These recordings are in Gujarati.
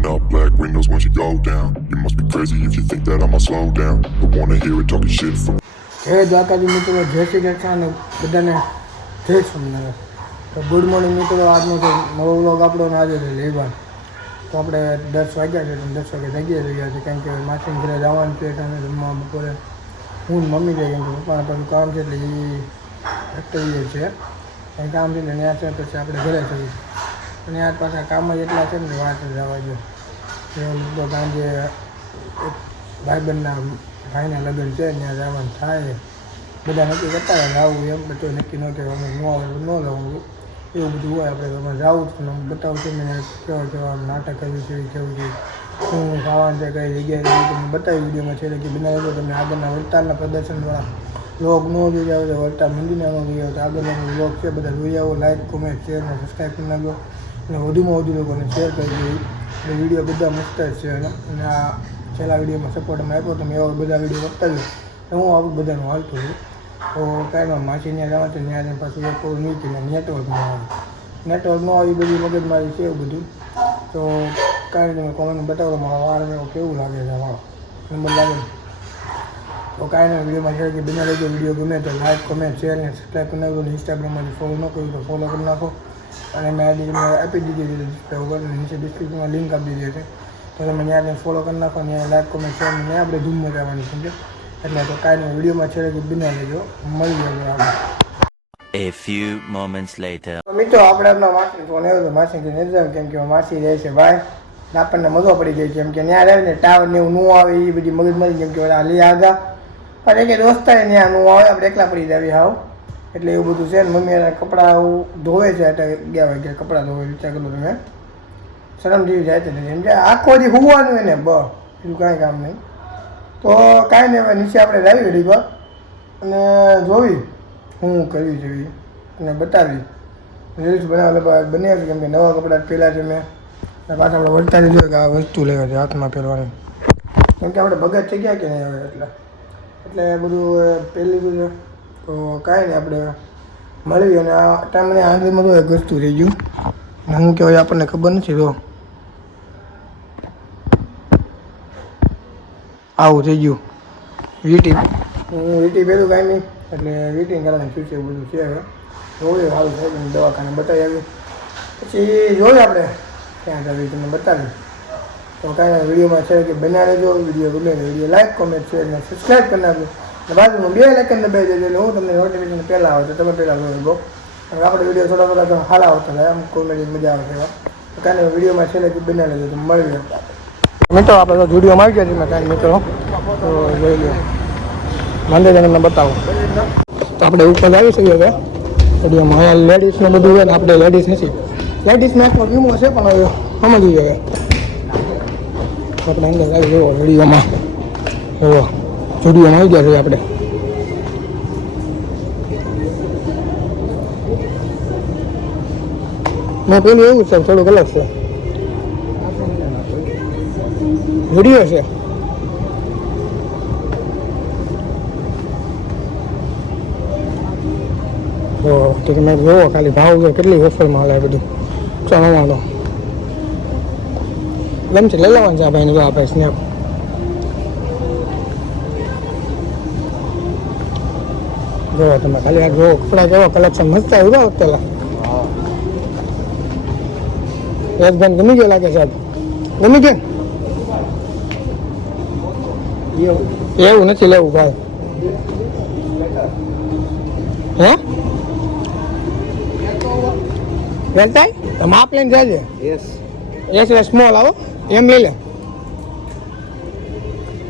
Rolling up black windows once you go down. You must be crazy if you think that I'ma slow down. But wanna hear it talking shit from જય દ્વારકાજી મિત્રો જય શ્રી કૃષ્ણ અને બધાને જય સ્વામિનારાયણ તો ગુડ મોર્નિંગ મિત્રો આજનો તો નવો વ્લોગ આપણો ને આજે છે લેવાન તો આપણે દસ વાગ્યા છે તો દસ વાગે જગ્યાએ રહ્યા છે કારણ કે માસીને ઘરે જવાનું છે એટલે અમે જમવા બપોરે હું ને મમ્મી જાય કેમ કે પપ્પાને પાછું કામ છે એટલે એ ફેક્ટરીએ છે કંઈ કામ છે એટલે ત્યાં છે પછી આપણે ઘરે જઈએ અને આ પાછા કામ જ એટલા છે ને વાત જવા જો. તો સાંજે ભાઈબંધના ભાઈના લગ્ન છે ત્યાં જવાનું થાય. બધા નક્કી કરતા હોય આવું એમ બધું નક્કી ન કે અમે ન આવે ન જવું. એવું બધું હોય આપણે અમે જાઉં ને બતાવું છું, મેં કેવા કેવા નાટક કર્યું છે, કેવું છે, શું ખાવાનું છે, કઈ જગ્યાએ તમને બતાવી વિડીયોમાં છે કે બિના દો તમે આગળના વળતારના પ્રદર્શનવાળા લોક ન જોઈ જાવ તો વળતાલ મંદિરના ન જોઈ આવો તો આગળના લોક છે, બધા જોઈ આવો લાઇક કોમેન્ટ શેર સબસ્ક્રાઈબ કરી નાખો અને વધુમાં વધુ લોકોને શેર કરી દો એટલે વીડિયો બધા મસ્ત જ છે. અને આ છેલ્લા વિડીયોમાં સપોર્ટ અમે આપ્યો, તમે એવા બધા વીડિયો બતાવ્યો તો હું આવું બધાનું હાલતું છું. તો કાંઈ માસી ત્યાં જવા તો ત્યાં પાછું એક ઓર નીકળી નેટવર્ક ન આવે. નેટવર્ક ન આવી બધી મગજમારી છે એવું બધું. તો કાંઈ તમે કોમેન્ટ બતાવો મારા વાળ એવો કેવું લાગે છે, વાળ? નંબર લાગે? તો કાંઈ નહીં વિડીયોમાં છે કે બિના લેજો વીડિયો ગમે તો લાઈક કોમેન્ટ શેર અને સબસ્ક્રાઈબ કરી નાખો ઇન્સ્ટાગ્રામમાંથી ફોલો ન કર્યું તો ફોલો કરી નાખો. અને મેં દીકરીને આપી દીધી છે ઉપર નીચે ડિસ્ક્રિપ્શનમાં લિંક આપી દીધી છે. તો તમે ત્યાં ફોલો કરી નાખો ત્યાં લાઈક કોમેન્ટ શેર ને આપણે ધૂમ મચાવવાની સમજો એટલે તો કાંઈ નહીં વિડીયોમાં છે કે બિના લેજો. મળી જજો આપણે. A few moments later. મિત્રો આપણે આપણા માસી ફોન આવ્યો તો માસી કે નથી કેમ કે માસી રહે છે ભાઈ આપણને મજો પડી ગઈ કેમ કે ત્યાં રહે ને ટાવર ને એવું નું આવે એ બધી મગજમારી કેમ કે આ લી આગા. પણ એક દોસ્તારે ત્યાં નું આવે આપણે એકલા પડી જાવી હાવ. એટલે એવું બધું છે ને મમ્મી એના કપડાં ધોવે છે એટલે ગયા વાગ્યા કપડાં ધોવે વિચાર કરો તમે શરમ જેવી જાય છે એમ કે આખો દી હોવાનું એને, બ, બીજું કાંઈ કામ નહીં. તો કાંઈ નહીં, હવે નીચે આપણે લાવી ઘડી પર અને જોવી હું કરવી જોઈએ અને બતાવી. રીલ્સ બનાવવા બન્યા છે કેમ કે નવા કપડાં પહેલાં છે મેં. પાછા આપણે વળતા જોઈએ કે આ વસ્તુ લેવા છે, હાથમાં પહેરવાની. કેમ કે આપણે ભગત થઈ ગયા કે નહીં હવે એટલે? એટલે બધું પહેલી છે. તો કાંઈ નહીં, આપણે મળવી અને આ ટાઈમને આંગળીમાં તો એક વસ્તુ રહી ગયું. હું કહેવાય, આપણને ખબર નથી તો આવું થઈ ગયું. વીટી. હું વીટી પહેલું કાંઈ નહીં, એટલે વીટિંગ કરવાનું શું છે, બધું છે હવે. જોઈએ સારું થાય દવાખાને બતાવી આવી પછી જોઈએ આપણે, ક્યાં જવી તમને બતાવી તો કાંઈ વિડીયોમાં છે કે બનાવી જો વીડિયો ગમે વીડિયો લાઈક કોમેન્ટ શેર અને સબસ્ક્રાઈબ કરી નાખજો. બાજુમાં બે લેકન બે દેજો એટલે હું તમને નોટિફિકેશન પહેલાં આવે તો તમે પહેલાં જોઈ ગો અને આપણે વીડિયો થોડા થોડા તો હાલ આવતા થાય આમ કોમેડી મજા આવે એવા. કાંઈ વિડીયોમાં છે કે બનાવી લેજો તો મળી આપણે મિત્રો, આપણે તો વિડીયોમાં આવી ગયા છે કાંઈ મિત્રો. તો જોઈ લો. મંદિર તમને બતાવો. તો આપણે ઉપર આવી શકીએ હવે. વિડીયોમાં અહીંયા લેડીઝનું બધું હોય ને, આપણે લેડીઝ નથી. લેડીઝ મેચમાં વીમો છે, પણ હવે સમજી જાય આપણે અંદર આવી જુઓ વિડીયોમાં જુઓ. સ્ટુડિયોમાં આવી ગયા છે આપણે. ના પેલું એવું છે, થોડુંક અલગ છે. વીડિયો છે. તો તમે જોવો ખાલી ભાવ જો કેટલી ઓફરમાં હાલે બધું. ચણવાનો ગમ છે લઈ લેવાનું છે આ ભાઈને, જો આપણે સ્નેપ જોવો તમે. ખાલી આ જોવો. કપડા કેવો કલેક્શન મસ્ત આવ્યું જાઓ પેલા. યશભાઈ ગમી ગયો લાગે સાહેબ ગમી ગયો? ને? એવું નથી લેવું ભાઈ. હે? વેલતાઈ તમે આપ લઈને જાજે? યસ એસ એટલે સ્મોલ આવો. એમ લઈ લે.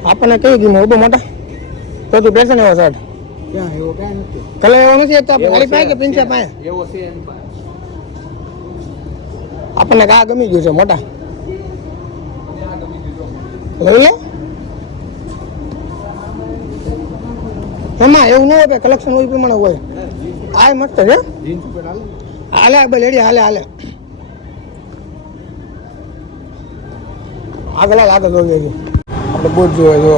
આપણને કઈ ગયું બહુ મોટા? તો તું પહેરશે ને એવો શર્ટ ક્યાં? એવો કાંઈ નથી. કલર એવો નથી આપતો ખાલી પાસે કે પિંચા. પાસે એવો છે આપણને કા ગમી ગયું છે મોટા. લઈ લે એમાં એવું ન હોય કલેક્શન હોય પ્રમાણે હોય. આ મસ્ત છે હાલે? બે લેડી હાલે હાલે. આગળ આગળ જોઈ લેજો આપણે બૂટ જોઈએ જો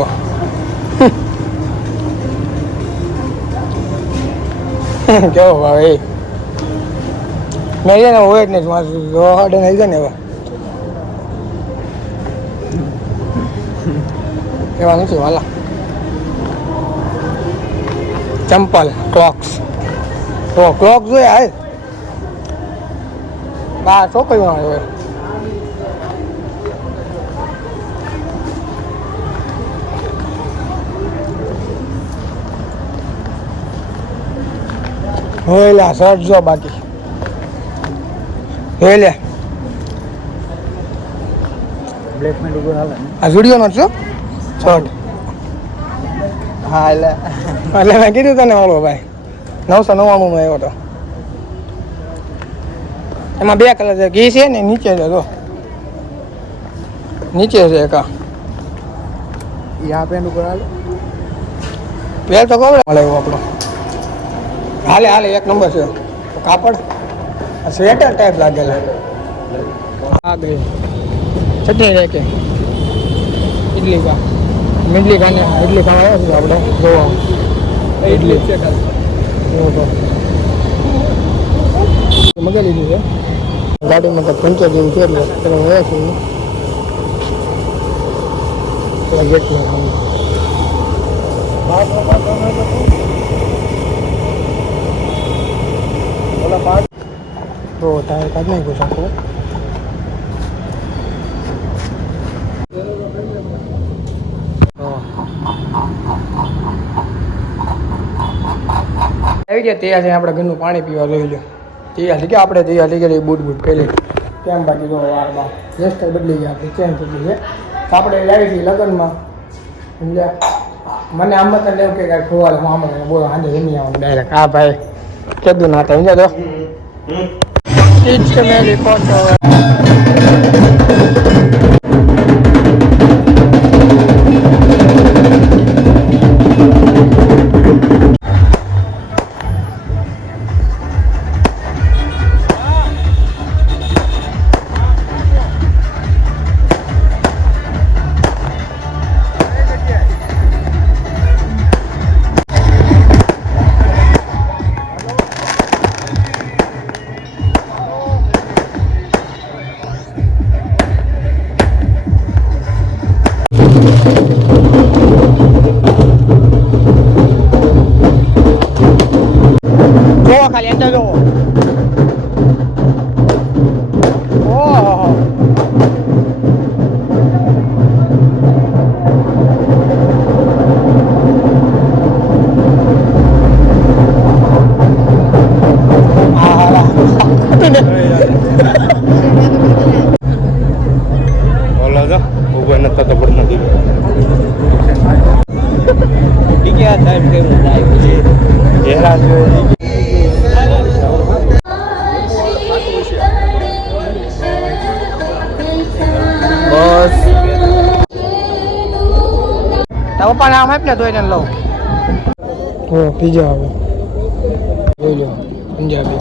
કેવો એ? મેં છે ને હોય જ નહીં મારું રોહાડે નહીં છે ને હવે. એવા નથી, વાલા. ચંપલ ક્લોક્સ તો ક્લોક જોઈએ, હાલ. બા છોકરીઓ હોય હોય લે શર્ટ જો બાકી. હોય લે. ઉપર હાલે આ વિડીયોનો જ છો? શર્ટ. હા એટલે. એટલે મેં કીધું તને ઓળો ભાઈ. નવસો નવ્વાણુંનો આવ્યો હતો એમાં બે કલર છે ઘી છે ને નીચે છે તો નીચે છે એક આ. પેન્ટ ઉપર હાલે? પેલ તો ખબર મળે આપણો. હાલે હાલે, એક નંબર છે. કાપડ? આ સ્વેટર ટાઈપ લાગેલા. આ ગઈ ચટણી રે કે ઇડલી કા મિડલી ખાને ઇડલી ખાવા આવ્યા છે આપણે, જોવા. ઇડલી છે મગાવી લીધું છે. ગાડીમાં તો પંચર જેવું છે એટલે પેલો હોય છે. પેલા ગેટમાં. ખાવું તો તારે કાઢ નાખ્યું આખું. આવી ગયા, તૈયાર છે આપણે ઘરનું પાણી પીવા જોઈ લો તૈયાર થઈ ગયા, આપણે તૈયાર થઈ ગયા બૂટ બૂટ પહેલી કેમ બાકી જો વારમાં જેસ્ટર બદલી ગયા, આપણે ચેન્જ ગઈ છે આપણે લાવી હતી લગ્નમાં. સમજ્યા? મને આમંત્રણ લેવું કે કાંઈ ખોવાલે હું આમંત્રણ બોલો સાંજે જમી આવવાનું ડાયરેક્ટ હા ભાઈ. કીધું ના થાય સમજ્યા તો ઈચ્છ મેરી ફોટો જોવો ટાઈમ કેમ જાય પછી હેરા જોઈએ તારા પપ્પાને આમ આપ ને ધોઈને લઉં. હો પીઝા આવે જોઈ લો પંજાબી.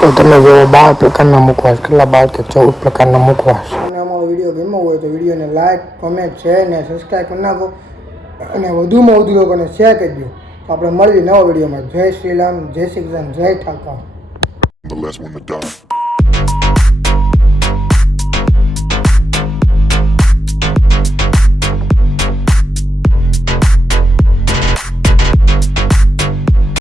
તો તમે જોવો બાર પ્રકારના મુખવાસ કેટલા બાર કે ચૌદ પ્રકારના મુખવાસ? અને અમારો વીડિયો ગમ્યો હોય તો વિડીયોને લાઈક કમેન્ટ શેર ને સબસ્ક્રાઈબ કરી નાખો. અને વધુમાં વધુ લોકોને શેર કરી દો. તો આપણે મળીએ નવા વિડીયોમાં. જય શ્રી રામ જય શ્રી કૃષ્ણ જય ઠાકોર.